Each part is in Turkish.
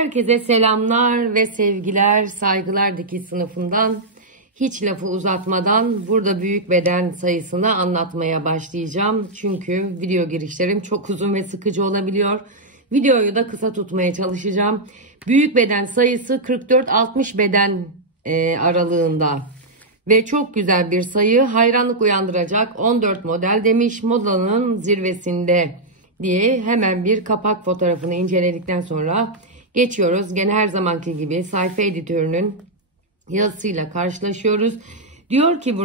Herkese selamlar ve sevgiler, saygılar dikiş sınıfından. Hiç lafı uzatmadan burada büyük beden sayısını anlatmaya başlayacağım. Çünkü video girişlerim çok uzun ve sıkıcı olabiliyor. Videoyu da kısa tutmaya çalışacağım. Büyük beden sayısı 44-60 beden aralığında. Ve çok güzel bir sayı, hayranlık uyandıracak 14 model demiş, modanın zirvesinde diye hemen bir kapak fotoğrafını inceledikten sonra geçiyoruz. Gene her zamanki gibi sayfa editörünün yazısıyla karşılaşıyoruz. Diyor ki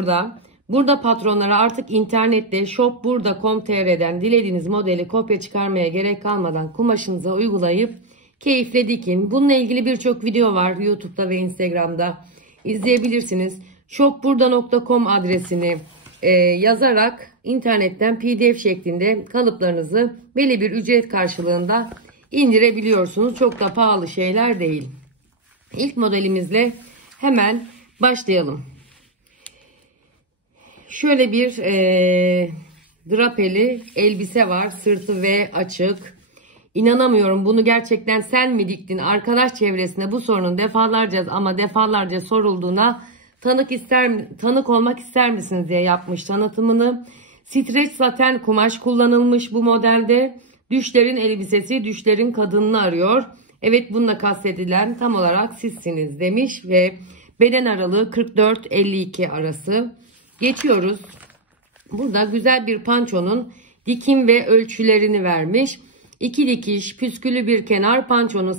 burada patronlara artık internette shopburda.com.tr'den dilediğiniz modeli kopya çıkarmaya gerek kalmadan kumaşınıza uygulayıp keyifle dikin. Bununla ilgili birçok video var YouTube'da ve Instagram'da, izleyebilirsiniz. Shopburda.com adresini yazarak internetten PDF şeklinde kalıplarınızı belli bir ücret karşılığında indirebiliyorsunuz. Çok da pahalı şeyler değil. İlk modelimizle hemen başlayalım. Şöyle bir drapeli elbise var. Sırtı V açık. İnanamıyorum, bunu gerçekten sen mi diktin? Arkadaş çevresinde bu sorunun defalarca sorulduğuna tanık olmak ister misiniz diye yapmış tanıtımını. Streç saten kumaş kullanılmış bu modelde. Düşlerin elbisesi, düşlerin kadınını arıyor. Evet, bununla kastedilen tam olarak sizsiniz demiş ve beden aralığı 44-52 arası. Geçiyoruz. Burada güzel bir pançonun dikim ve ölçülerini vermiş. 2 dikiş, püskülü bir kenar, pançonun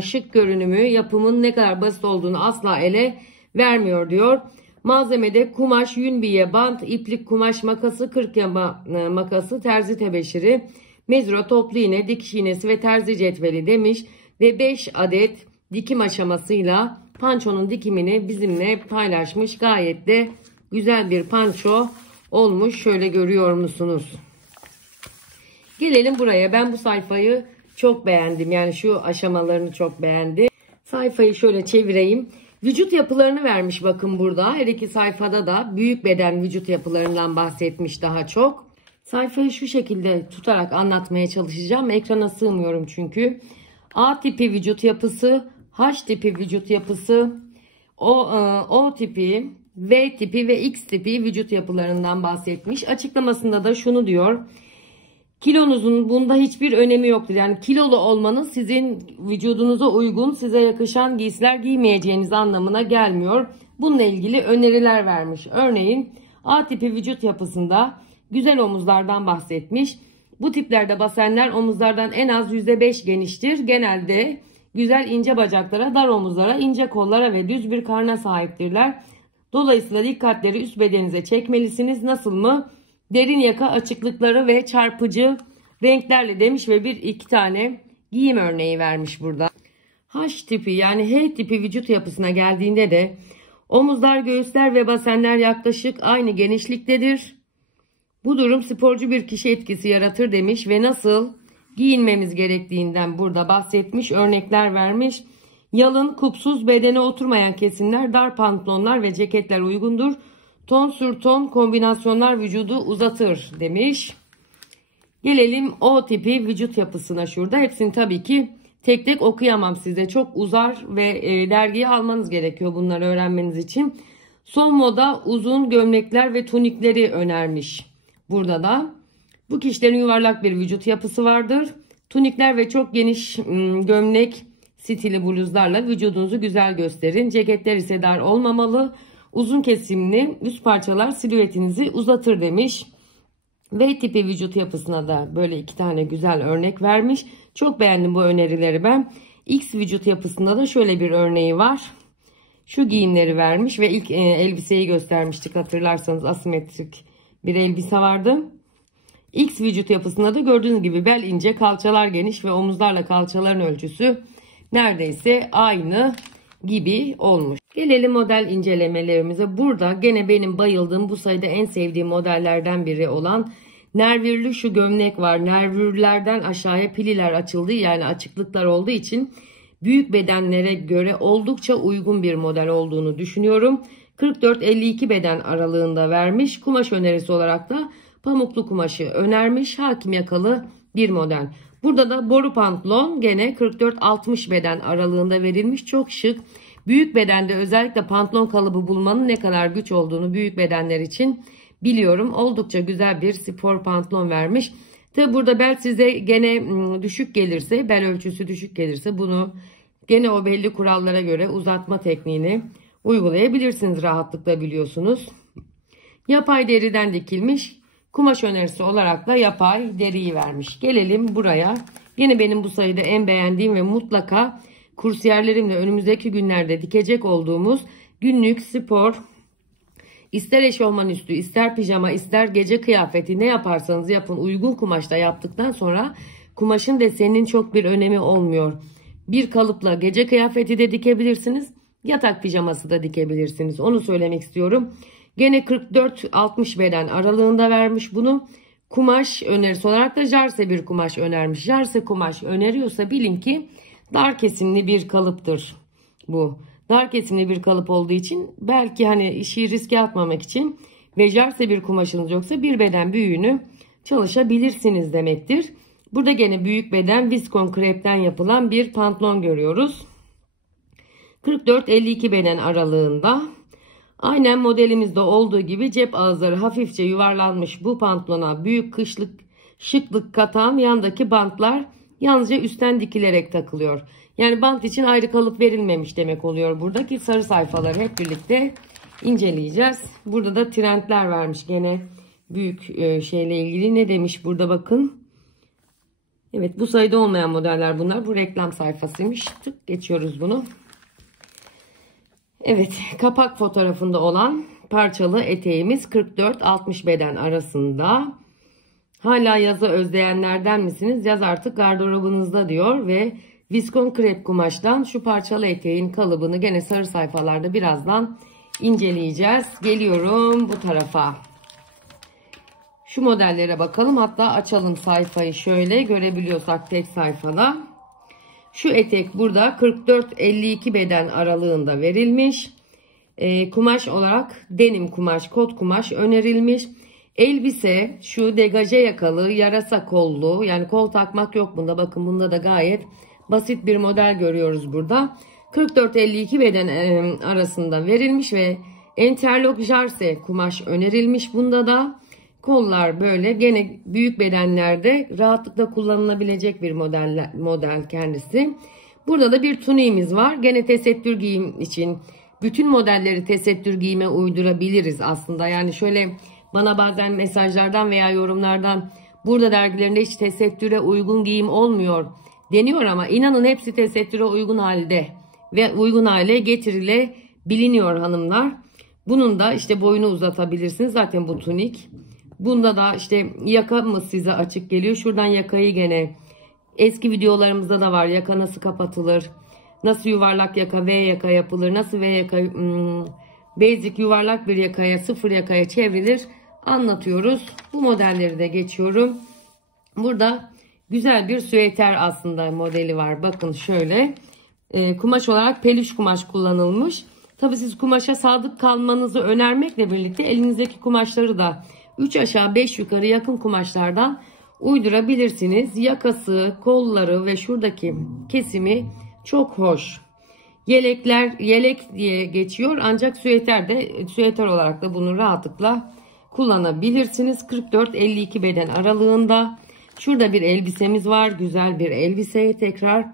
şık görünümü, yapımın ne kadar basit olduğunu asla ele vermiyor diyor. Malzemede kumaş, yün biye, bant, iplik kumaş makası, 40 yama makası, terzi tebeşiri, mezura, toplu iğne, dikiş iğnesi ve terzi cetveli demiş. Ve 5 adet dikim aşamasıyla pançonun dikimini bizimle paylaşmış. Gayet de güzel bir panço olmuş. Şöyle görüyor musunuz? Gelelim buraya. Ben bu sayfayı çok beğendim. Yani şu aşamalarını çok beğendim. Sayfayı şöyle çevireyim. Vücut yapılarını vermiş bakın burada. Her iki sayfada da büyük beden vücut yapılarından bahsetmiş daha çok. Sayfayı şu şekilde tutarak anlatmaya çalışacağım. Ekrana sığmıyorum çünkü. A tipi vücut yapısı, H tipi vücut yapısı, O tipi, V tipi ve X tipi vücut yapılarından bahsetmiş. Açıklamasında da şunu diyor. Kilonuzun bunda hiçbir önemi yoktur. Yani kilolu olmanız sizin vücudunuza uygun, size yakışan giysiler giymeyeceğiniz anlamına gelmiyor. Bununla ilgili öneriler vermiş. Örneğin A tipi vücut yapısında güzel omuzlardan bahsetmiş. Bu tiplerde basenler omuzlardan en az %5 geniştir. Genelde güzel ince bacaklara, dar omuzlara, ince kollara ve düz bir karna sahiptirler. Dolayısıyla dikkatleri üst bedeninize çekmelisiniz. Nasıl mı? Derin yaka, açıklıkları ve çarpıcı renklerle demiş ve iki tane giyim örneği vermiş burada. H tipi yani H tipi vücut yapısına geldiğinde de omuzlar, göğüsler ve basenler yaklaşık aynı genişliktedir. Bu durum sporcu bir kişi etkisi yaratır demiş ve nasıl giyinmemiz gerektiğinden burada bahsetmiş, örnekler vermiş. Yalın, kupsuz, bedene oturmayan kesimler, dar pantolonlar ve ceketler uygundur. Ton sür ton kombinasyonlar vücudu uzatır demiş. Gelelim O tipi vücut yapısına şurada. Hepsini tabii ki tek tek okuyamam size. Çok uzar ve dergiyi almanız gerekiyor bunları öğrenmeniz için. Son moda uzun gömlekler ve tunikleri önermiş. Burada da bu kişilerin yuvarlak bir vücut yapısı vardır. Tunikler ve çok geniş gömlek stili bluzlarla vücudunuzu güzel gösterin. Ceketler ise dar olmamalı. Uzun kesimli üst parçalar silüetinizi uzatır demiş. V tipi vücut yapısına da böyle iki tane güzel örnek vermiş. Çok beğendim bu önerileri ben. X vücut yapısında da şöyle bir örneği var. Şu giyimleri vermiş ve ilk elbiseyi göstermiştik, hatırlarsanız asimetrik bir elbise vardı. X vücut yapısında da gördüğünüz gibi bel ince, kalçalar geniş ve omuzlarla kalçaların ölçüsü neredeyse aynı gibi olmuş. Gelelim model incelemelerimize. Burada gene benim bayıldığım, bu sayıda en sevdiğim modellerden biri olan nervürlü şu gömlek var. Nervürlerden aşağıya pililer açıldı, yani açıklıklar olduğu için büyük bedenlere göre oldukça uygun bir model olduğunu düşünüyorum. 44-52 beden aralığında vermiş. Kumaş önerisi olarak da pamuklu kumaşı önermiş. Hakim yakalı bir model. Burada da boru pantolon gene 44-60 beden aralığında verilmiş. Çok şık. Büyük bedende özellikle pantolon kalıbı bulmanın ne kadar güç olduğunu büyük bedenler için biliyorum. Oldukça güzel bir spor pantolon vermiş. Tabi burada bel size gene düşük gelirse, bel ölçüsü düşük gelirse bunu gene o belli kurallara göre uzatma tekniğini uygulayabilirsiniz, rahatlıkla biliyorsunuz. Yapay deriden dikilmiş. Kumaş önerisi olarak da yapay deriyi vermiş. Gelelim buraya. Yine benim bu sayıda en beğendiğim ve mutlaka kursiyerlerimle önümüzdeki günlerde dikecek olduğumuz günlük spor, ister eşofman üstü, ister pijama, ister gece kıyafeti, ne yaparsanız yapın uygun kumaşta yaptıktan sonra kumaşın deseninin çok bir önemi olmuyor. Bir kalıpla gece kıyafeti de dikebilirsiniz, yatak pijaması da dikebilirsiniz. Onu söylemek istiyorum. Gene 44-60 beden aralığında vermiş bunu. Kumaş önerisi olarak da jarse bir kumaş önermiş. Jarse kumaş öneriyorsa bilin ki dar kesimli bir kalıptır bu. Dar kesimli bir kalıp olduğu için belki hani işi riske atmamak için ve jarse bir kumaşınız yoksa bir beden büyüğünü çalışabilirsiniz demektir. Burada gene büyük beden viskon krepten yapılan bir pantolon görüyoruz. 44-52 beden aralığında. Aynen modelimizde olduğu gibi cep ağızları hafifçe yuvarlanmış bu pantolona büyük kışlık şıklık katan yandaki bantlar yalnızca üstten dikilerek takılıyor. Yani bant için ayrı kalıp verilmemiş demek oluyor. Buradaki sarı sayfaları hep birlikte inceleyeceğiz. Burada da trendler vermiş gene büyük şeyle ilgili. Ne demiş burada bakın. Evet, bu sayıda olmayan modeller bunlar. Bu reklam sayfasıymış. Tık geçiyoruz bunu. Evet, kapak fotoğrafında olan parçalı eteğimiz 44-60 beden arasında. Hala yazı özleyenlerden misiniz? Yaz artık gardırobunuzda diyor ve viskon krep kumaştan şu parçalı eteğin kalıbını gene sarı sayfalarda birazdan inceleyeceğiz. Geliyorum bu tarafa. Şu modellere bakalım. Hatta açalım sayfayı şöyle görebiliyorsak tek sayfada. Şu etek burada 44-52 beden aralığında verilmiş. Kumaş olarak denim kumaş, kot kumaş önerilmiş. Elbise şu degaje yakalı, yarasa kollu, yani kol takmak yok bunda. Bakın bunda da gayet basit bir model görüyoruz burada. 44-52 beden arasında verilmiş ve interlock jarse kumaş önerilmiş. Bunda da kollar böyle gene büyük bedenlerde rahatlıkla kullanılabilecek bir model kendisi. Burada da bir tuniğimiz var. Gene tesettür giyim için bütün modelleri tesettür giyime uydurabiliriz aslında. Yani şöyle bana bazen mesajlardan veya yorumlardan burada dergilerinde hiç tesettüre uygun giyim olmuyor deniyor ama inanın hepsi tesettüre uygun halde ve uygun hale getirilebiliyor hanımlar. Bunun da işte boyunu uzatabilirsiniz. Zaten bu tunik. Bunda da işte yakamız size açık geliyor. Şuradan yakayı gene eski videolarımızda da var. Yaka nasıl kapatılır? Nasıl yuvarlak yaka, V yaka yapılır? Nasıl V yaka basic yuvarlak bir yakaya, sıfır yakaya çevrilir? Anlatıyoruz. Bu modelleri de geçiyorum. Burada güzel bir süeter aslında modeli var. Bakın şöyle. Kumaş olarak peluş kumaş kullanılmış. Tabii siz kumaşa sadık kalmanızı önermekle birlikte elinizdeki kumaşları da 3 aşağı 5 yukarı yakın kumaşlardan uydurabilirsiniz. Yakası, kolları ve şuradaki kesimi çok hoş. Yelekler, yelek diye geçiyor ancak süeter olarak da bunu rahatlıkla kullanabilirsiniz. 44-52 beden aralığında. Şurada bir elbisemiz var. Güzel bir elbise tekrar.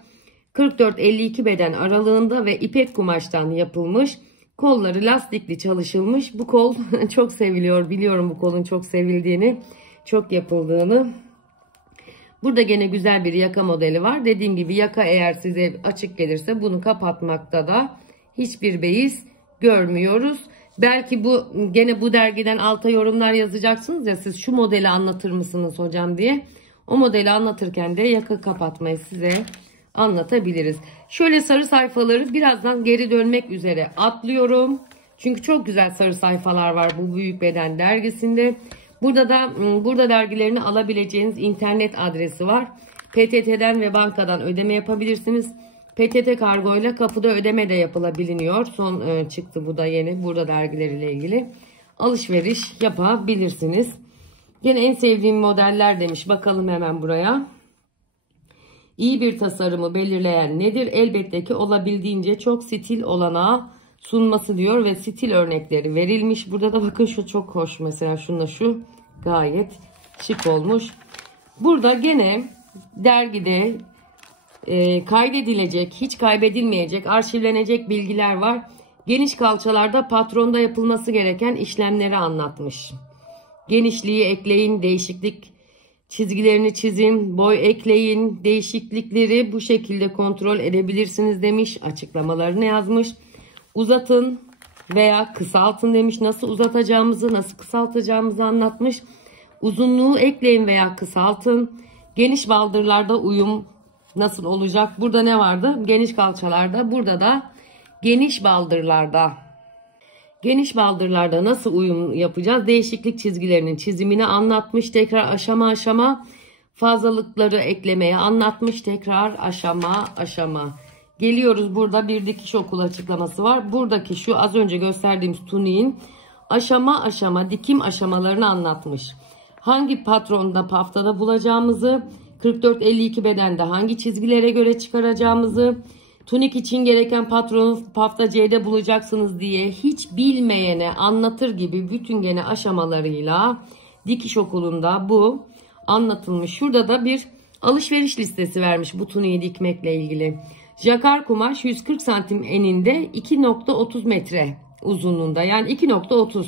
44-52 beden aralığında ve ipek kumaştan yapılmış. Kolları lastikli çalışılmış. Bu kol çok seviliyor. Biliyorum bu kolun çok sevildiğini, çok yapıldığını. Burada gene güzel bir yaka modeli var. Dediğim gibi yaka eğer size açık gelirse bunu kapatmakta da hiçbir beis görmüyoruz. Belki bu gene bu dergiden alta yorumlar yazacaksınız ya, siz şu modeli anlatır mısınız hocam diye. O modeli anlatırken de yaka kapatmayı size anlatabiliriz. Şöyle sarı sayfaları birazdan geri dönmek üzere atlıyorum. Çünkü çok güzel sarı sayfalar var bu büyük beden dergisinde. Burada dergilerini alabileceğiniz internet adresi var. PTT'den ve bankadan ödeme yapabilirsiniz. PTT kargoyla kapıda ödeme de yapılabiliyor. Son çıktı bu da yeni. Burada dergileriyle ilgili alışveriş yapabilirsiniz. Yine en sevdiğim modeller demiş. Bakalım hemen buraya. İyi bir tasarımı belirleyen nedir? Elbette ki olabildiğince çok stil olanağı sunması diyor ve stil örnekleri verilmiş. Burada da bakın şu çok hoş, mesela şununla şu gayet şık olmuş. Burada gene dergide kaydedilecek, hiç kaybedilmeyecek, arşivlenecek bilgiler var. Geniş kalçalarda patronda yapılması gereken işlemleri anlatmış. Genişliği ekleyin, değişiklik çizgilerini çizin, boy ekleyin, değişiklikleri bu şekilde kontrol edebilirsiniz demiş. Açıklamalarını yazmış. Uzatın veya kısaltın demiş. Nasıl uzatacağımızı, nasıl kısaltacağımızı anlatmış. Uzunluğu ekleyin veya kısaltın. Geniş baldırlarda uyum nasıl olacak? Burada ne vardı? Geniş kalçalarda. Burada da geniş baldırlarda. Geniş baldırlarda nasıl uyum yapacağız? Değişiklik çizgilerinin çizimini anlatmış. Tekrar aşama aşama fazlalıkları eklemeye anlatmış. Tekrar aşama aşama. Geliyoruz, burada bir dikiş okulu açıklaması var. Buradaki şu az önce gösterdiğimiz tuniğin aşama aşama dikim aşamalarını anlatmış. Hangi patronda paftada bulacağımızı, 44-52 bedende hangi çizgilere göre çıkaracağımızı, tunik için gereken patronu pafta C'de bulacaksınız diye hiç bilmeyene anlatır gibi bütün gene aşamalarıyla dikiş okulunda bu anlatılmış. Şurada da bir alışveriş listesi vermiş bu tuniği dikmekle ilgili. Jakar kumaş 140 santim eninde, 2.30 metre uzunluğunda, yani 2.30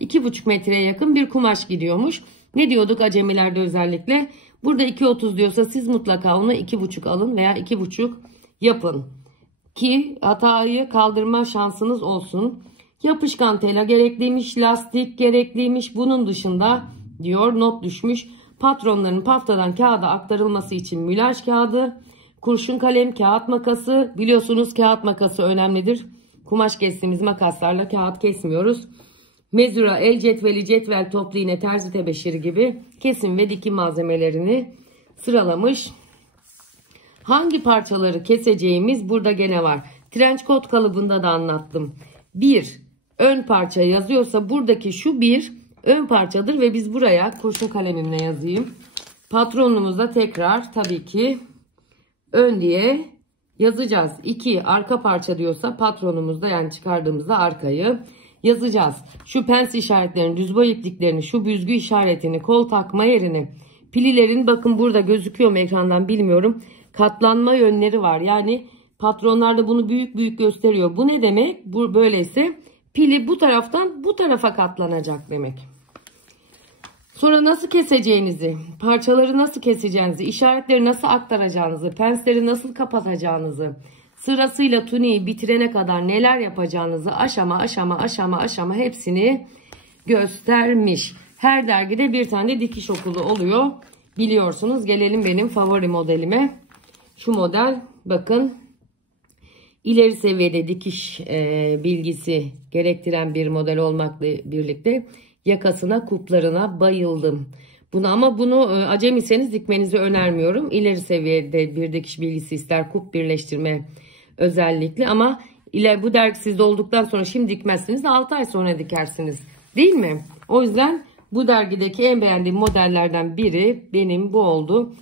2,5 metreye yakın bir kumaş gidiyormuş. Ne diyorduk acemilerde özellikle? Burada 2.30 diyorsa siz mutlaka onu 2,5 alın veya 2,5 yapın ki hatayı kaldırma şansınız olsun. Yapışkan tela gerekliymiş, lastik gerekliymiş. Bunun dışında diyor not düşmüş. Patronların paftadan kağıda aktarılması için mülaj kağıdı, kurşun kalem, kağıt makası. Biliyorsunuz kağıt makası önemlidir. Kumaş kestiğimiz makaslarla kağıt kesmiyoruz. Mezura, el cetveli, cetvel, toplu iğne, terzi tebeşiri gibi kesim ve dikim malzemelerini sıralamış. Hangi parçaları keseceğimiz burada gene var. Trench coat kalıbında da anlattım. Bir ön parça yazıyorsa buradaki şu bir ön parçadır ve biz buraya kurşun kalemimle yazayım. Patronumuzda tekrar tabii ki ön diye yazacağız. 2 arka parça diyorsa patronumuzda, yani çıkardığımızda arkayı yazacağız. Şu pens işaretlerini, düz boy ipliklerini, şu büzgü işaretini, kol takma yerini, pililerin bakın burada gözüküyor mu ekrandan bilmiyorum. Katlanma yönleri var. Yani patronlarda bunu büyük büyük gösteriyor. Bu ne demek? Bu böyleyse pili bu taraftan bu tarafa katlanacak demek. Sonra nasıl keseceğinizi, parçaları nasıl keseceğinizi, işaretleri nasıl aktaracağınızı, pensleri nasıl kapatacağınızı, sırasıyla tuniği bitirene kadar neler yapacağınızı aşama aşama hepsini göstermiş. Her dergide bir tane dikiş okulu oluyor. Biliyorsunuz. Gelelim benim favori modelime. Şu model bakın ileri seviyede dikiş bilgisi gerektiren bir model olmakla birlikte yakasına, kuplarına bayıldım. Ama bunu acemiyseniz dikmenizi önermiyorum. İleri seviyede bir dikiş bilgisi ister, kup birleştirme özellikle, ama bu dergi sizde olduktan sonra şimdi dikmezsiniz de 6 ay sonra dikersiniz. Değil mi? O yüzden bu dergideki en beğendiğim modellerden biri benim bu oldu.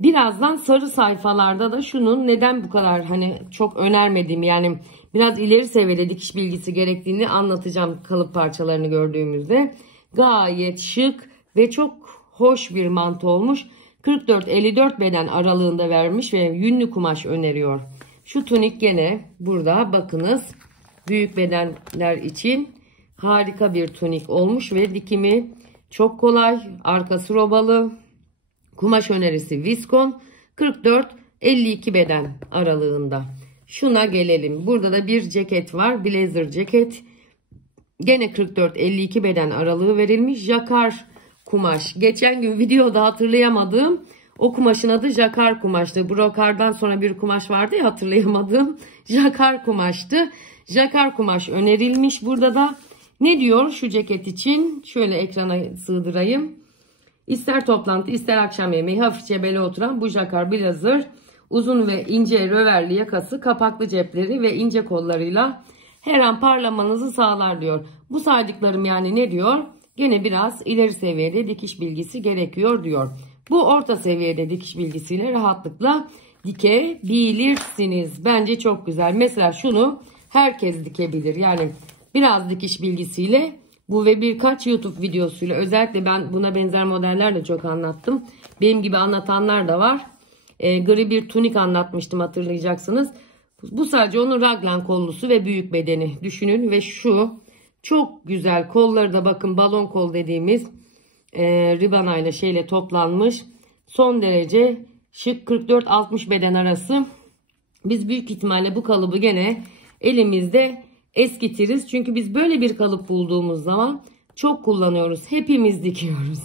Birazdan sarı sayfalarda da şunun neden bu kadar hani çok önermediğim, yani biraz ileri seviyede dikiş bilgisi gerektiğini anlatacağım kalıp parçalarını gördüğümüzde. Gayet şık ve çok hoş bir mantı olmuş. 44-54 beden aralığında vermiş ve yünlü kumaş öneriyor. Şu tunik gene burada bakınız, büyük bedenler için harika bir tunik olmuş ve dikimi çok kolay. Arkası robalı. Kumaş önerisi viskon. 44-52 beden aralığında. Şuna gelelim. Burada da bir ceket var. Blazer ceket. Gene 44-52 beden aralığı verilmiş. Jakar kumaş. Geçen gün videoda hatırlayamadığım o kumaşın adı jakar kumaştı. Brokardan sonra bir kumaş vardı ya, hatırlayamadığım jakar kumaştı. Jakar kumaş önerilmiş. Burada da ne diyor şu ceket için? Şöyle ekrana sığdırayım. İster toplantı ister akşam yemeği hafifçe bele oturan bu jakar blazer, uzun ve ince röverli yakası, kapaklı cepleri ve ince kollarıyla her an parlamanızı sağlar diyor. Bu saydıklarım yani ne diyor? Gene biraz ileri seviyede dikiş bilgisi gerekiyor diyor. Bu orta seviyede dikiş bilgisiyle rahatlıkla dikebilirsiniz. Bence çok güzel. Mesela şunu herkes dikebilir. Yani biraz dikiş bilgisiyle bu ve birkaç YouTube videosuyla, özellikle ben buna benzer modeller de çok anlattım. Benim gibi anlatanlar da var. Gri bir tunik anlatmıştım, hatırlayacaksınız. Bu sadece onun raglan kollusu ve büyük bedeni düşünün ve şu çok güzel kolları da bakın, balon kol dediğimiz ribanayla şeyle toplanmış. Son derece şık, 44-60 beden arası. Biz büyük ihtimalle bu kalıbı gene elimizde eskitiriz. Çünkü biz böyle bir kalıp bulduğumuz zaman çok kullanıyoruz. Hepimiz dikiyoruz.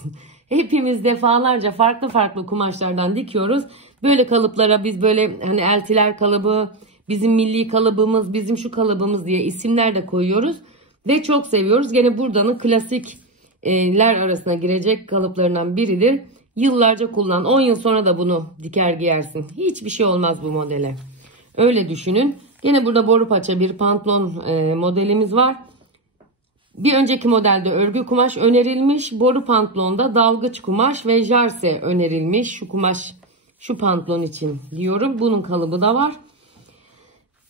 Hepimiz defalarca farklı kumaşlardan dikiyoruz. Böyle kalıplara biz böyle hani eltiler kalıbı, bizim milli kalıbımız, bizim şu kalıbımız diye isimler de koyuyoruz. Ve çok seviyoruz. Gene buradanın klasikler arasına girecek kalıplarından biridir. Yıllarca kullan. 10 yıl sonra da bunu diker giyersin. Hiçbir şey olmaz bu modele. Öyle düşünün. Gene burada boru paça bir pantolon modelimiz var. Bir önceki modelde örgü kumaş önerilmiş. Boru pantolonda dalgıç kumaş ve jarse önerilmiş. Şu kumaş şu pantolon için diyorum. Bunun kalıbı da var.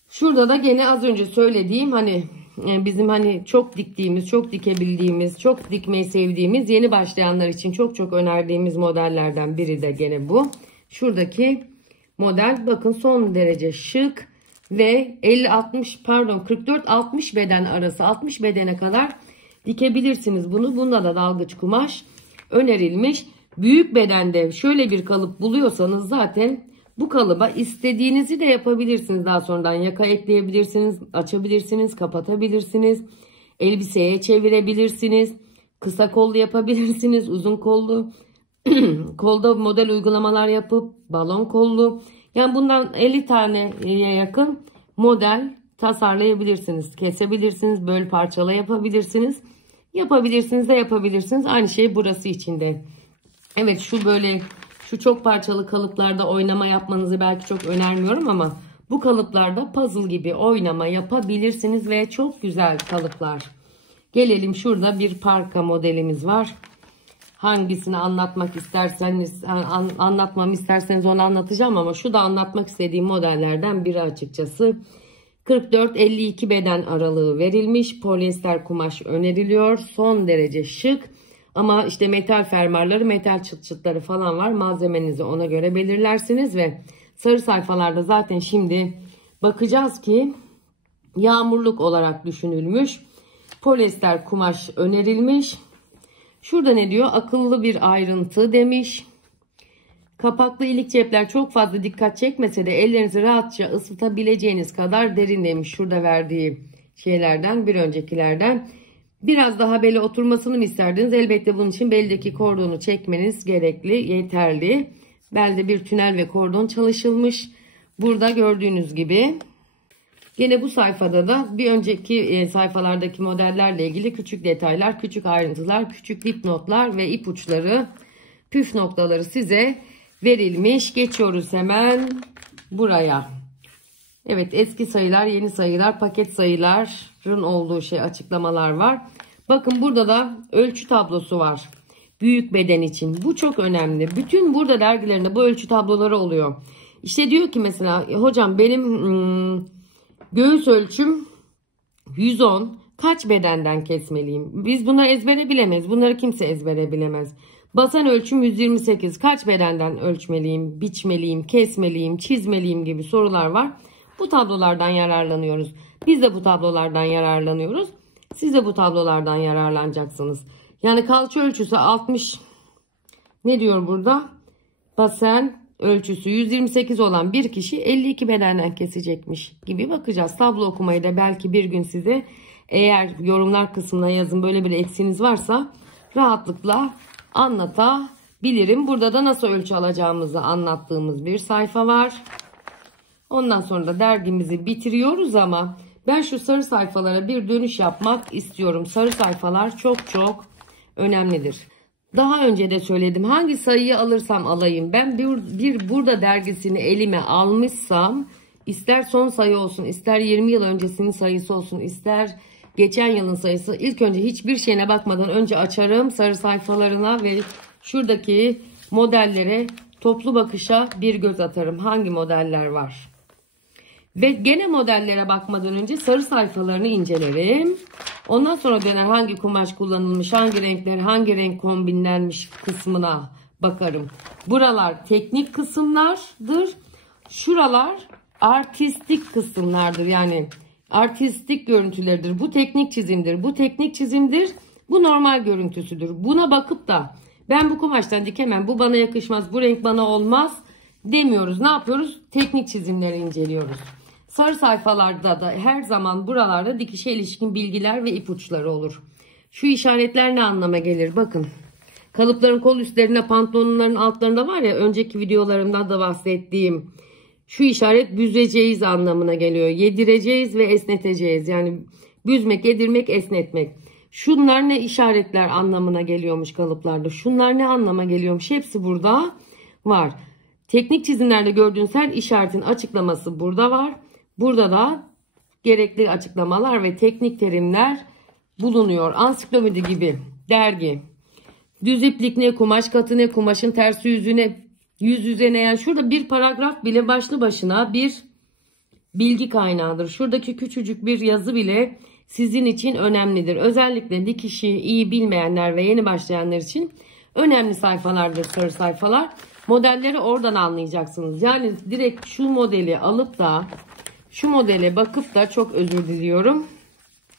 Şurada da gene az önce söylediğim hani bizim hani çok diktiğimiz, çok dikebildiğimiz, çok dikmeyi sevdiğimiz yeni başlayanlar için çok önerdiğimiz modellerden biri de gene bu. Şuradaki model bakın son derece şık ve 44-60 beden arası, 60 bedene kadar dikebilirsiniz bunu. Bunda da dalgıç kumaş önerilmiş. Büyük bedende şöyle bir kalıp buluyorsanız zaten bu kalıba istediğinizi de yapabilirsiniz. Daha sonradan yaka ekleyebilirsiniz, açabilirsiniz, kapatabilirsiniz. Elbiseye çevirebilirsiniz. Kısa kollu yapabilirsiniz, uzun kollu. Kolda model uygulamalar yapıp balon kollu. Yani bundan 50 taneye yakın model tasarlayabilirsiniz. Kesebilirsiniz, böl parçala yapabilirsiniz. Yapabilirsiniz de yapabilirsiniz. Aynı şey burası içinde. Evet, şu çok parçalı kalıplarda oynama yapmanızı belki çok önermiyorum ama bu kalıplarda puzzle gibi oynama yapabilirsiniz ve çok güzel kalıplar. Gelelim, şurada bir parka modelimiz var. Hangisini anlatmak isterseniz, anlatmamı isterseniz onu anlatacağım ama şu da anlatmak istediğim modellerden biri açıkçası. 44-52 beden aralığı verilmiş. Polyester kumaş öneriliyor. Son derece şık. Ama işte metal fermuarları, metal çıtları falan var. Malzemenizi ona göre belirlersiniz ve sarı sayfalarda zaten şimdi bakacağız ki yağmurluk olarak düşünülmüş. Polyester kumaş önerilmiş. Şurada ne diyor? Akıllı bir ayrıntı demiş. Kapaklı ilik cepler çok fazla dikkat çekmese de ellerinizi rahatça ısıtabileceğiniz kadar derin demiş. Şurada verdiği şeylerden, bir öncekilerden. Biraz daha bele oturmasını mı isterdiniz? Elbette bunun için beldeki kordonu çekmeniz gerekli, yeterli. Belde bir tünel ve kordon çalışılmış. Burada gördüğünüz gibi. Yine bu sayfada da bir önceki sayfalardaki modellerle ilgili küçük detaylar, küçük ayrıntılar, küçük dipnotlar ve ipuçları, püf noktaları size verilmiş. Geçiyoruz hemen buraya. Evet, eski sayılar, yeni sayılar, paket sayıların olduğu açıklamalar var. Bakın burada da ölçü tablosu var. Büyük beden için. Bu çok önemli. Bütün burada dergilerinde bu ölçü tabloları oluyor. İşte diyor ki mesela hocam benim göğüs ölçüm 110. Kaç bedenden kesmeliyim? Biz bunları ezbere bilemeyiz. Bunları kimse ezbere bilemez. Basen ölçüm 128. Kaç bedenden ölçmeliyim, biçmeliyim, kesmeliyim, çizmeliyim gibi sorular var. Bu tablolardan yararlanıyoruz. Biz de bu tablolardan yararlanıyoruz. Siz de bu tablolardan yararlanacaksınız. Yani kalça ölçüsü 60. Ne diyor burada? Basen ölçüsü 128 olan bir kişi 52 bedenden kesecekmiş gibi bakacağız. Tablo okumayı da belki bir gün size, eğer yorumlar kısmına yazın, böyle bir eksiğiniz varsa rahatlıkla anlatabilirim. Burada da nasıl ölçü alacağımızı anlattığımız bir sayfa var. Ondan sonra da dergimizi bitiriyoruz ama ben şu sarı sayfalara bir dönüş yapmak istiyorum. Sarı sayfalar çok önemlidir. Daha önce de söyledim. Hangi sayıyı alırsam alayım, ben bir burada dergisini elime almışsam, ister son sayı olsun, ister 20 yıl öncesinin sayısı olsun, ister geçen yılın sayısı, ilk önce hiçbir şeyine bakmadan önce açarım sarı sayfalarına ve şuradaki modellere toplu bakışa bir göz atarım. Hangi modeller var? Ve gene modellere bakmadan önce sarı sayfalarını incelerim. Ondan sonra döner hangi kumaş kullanılmış, hangi renkler, hangi renk kombinlenmiş kısmına bakarım. Buralar teknik kısımlardır. Şuralar artistik kısımlardır. Yani artistik görüntüleridir. Bu teknik çizimdir. Bu teknik çizimdir. Bu normal görüntüsüdür. Buna bakıp da ben bu kumaştan dikemem, bu bana yakışmaz, bu renk bana olmaz demiyoruz. Ne yapıyoruz? Teknik çizimleri inceliyoruz. Sarı sayfalarda da her zaman buralarda dikişe ilişkin bilgiler ve ipuçları olur. Şu işaretler ne anlama gelir? Bakın. Kalıpların kol üstlerine, pantolonların altlarında var ya, önceki videolarımda da bahsettiğim şu işaret büzeceğiz anlamına geliyor. Yedireceğiz ve esneteceğiz. Yani büzmek, yedirmek, esnetmek. Şunlar ne işaretler anlamına geliyormuş kalıplarda. Şunlar ne anlama geliyormuş. Hepsi burada var. Teknik çizimlerde gördüğünüz her işaretin açıklaması burada var. Burada da gerekli açıklamalar ve teknik terimler bulunuyor. Ansiklopedi gibi dergi. Düz iplik ne, kumaş katı ne, kumaşın tersi yüzüne, yüz yüze ne. Yani şurada bir paragraf bile başlı başına bir bilgi kaynağıdır. Şuradaki küçücük bir yazı bile sizin için önemlidir. Özellikle dikişi iyi bilmeyenler ve yeni başlayanlar için önemli sayfalardır sarı sayfalar. Modelleri oradan anlayacaksınız. Yani direkt şu modeli alıp da şu modele bakıp da, çok özür diliyorum,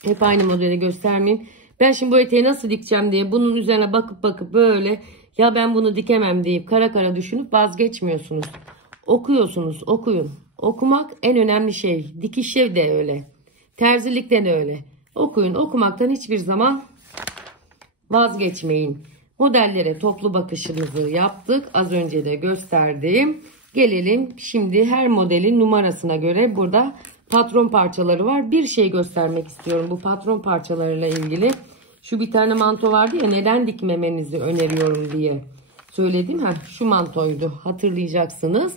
hep aynı modeli göstermeyin. Ben şimdi bu eteği nasıl dikeceğim diye bunun üzerine bakıp böyle ya ben bunu dikemem deyip kara kara düşünüp vazgeçmiyorsunuz. Okuyorsunuz, okuyun. Okumak en önemli şey. Dikişte de öyle. Terzilikte de öyle. Okuyun. Okumaktan hiçbir zaman vazgeçmeyin. Modellere toplu bakışımızı yaptık. Az önce de gösterdim. Gelelim şimdi her modelin numarasına göre burada patron parçaları var. Bir şey göstermek istiyorum bu patron parçalarıyla ilgili. Şu bir tane manto vardı ya, neden dikmemenizi öneriyorum diye söyledim. Şu mantoydu, hatırlayacaksınız.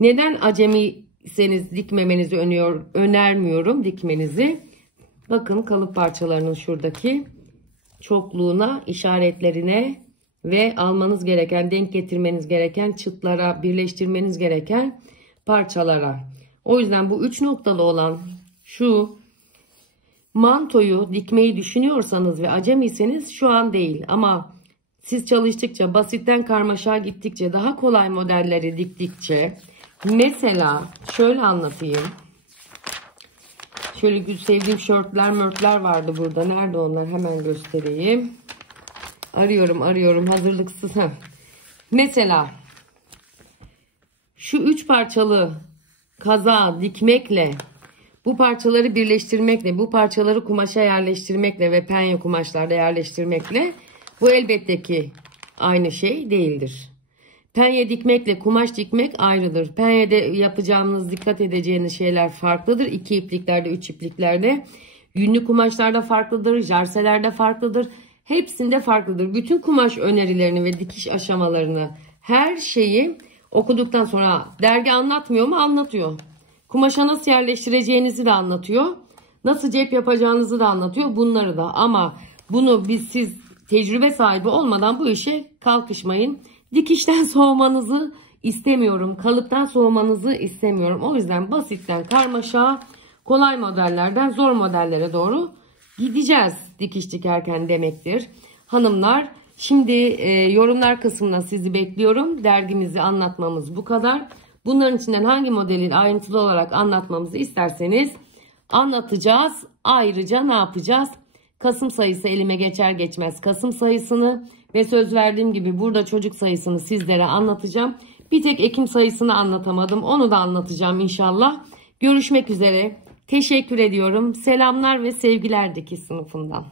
Neden acemiyseniz dikmemenizi önermiyorum dikmenizi. Bakın kalıp parçalarının şuradaki çokluğuna, işaretlerine ve almanız gereken, denk getirmeniz gereken çıtlara, birleştirmeniz gereken parçalara. O yüzden bu 3 noktalı olan şu mantoyu dikmeyi düşünüyorsanız ve acemiyseniz şu an değil. Ama siz çalıştıkça, basitten karmaşa gittikçe, daha kolay modelleri diktikçe, mesela şöyle anlatayım. Şöyle sevdiğim mörtler vardı burada. Nerede onlar? Hemen göstereyim. Arıyorum. Hazırlıksız. Mesela şu 3 parçalı kazağı dikmekle, bu parçaları birleştirmekle, bu parçaları kumaşa yerleştirmekle ve penye kumaşlarda yerleştirmekle bu elbette ki aynı şey değildir. Penye dikmekle kumaş dikmek ayrıdır. Penyede yapacağınız, dikkat edeceğiniz şeyler farklıdır. 2 ipliklerde, 3 ipliklerde. Yünlü kumaşlarda farklıdır. Jarselerde farklıdır. Hepsinde farklıdır. Bütün kumaş önerilerini ve dikiş aşamalarını, her şeyi okuduktan sonra dergi anlatmıyor mu? Anlatıyor. Kumaşa nasıl yerleştireceğinizi de anlatıyor. Nasıl cep yapacağınızı da anlatıyor. Bunları da. Ama bunu siz tecrübe sahibi olmadan bu işe kalkışmayın. Dikişten soğumanızı istemiyorum. Kalıptan soğumanızı istemiyorum. O yüzden basitten karmaşa, kolay modellerden zor modellere doğru gideceğiz dikiş dikerken demektir. Hanımlar, şimdi yorumlar kısmına sizi bekliyorum. Dergimizi anlatmamız bu kadar. Bunların içinden hangi modelin ayrıntılı olarak anlatmamızı isterseniz anlatacağız. Ayrıca ne yapacağız? Kasım sayısı elime geçer geçmez Kasım sayısını ve söz verdiğim gibi burada çocuk sayısını sizlere anlatacağım. Bir tek Ekim sayısını anlatamadım. Onu da anlatacağım inşallah. Görüşmek üzere. Teşekkür ediyorum. Selamlar ve sevgiler dikiş sınıfından.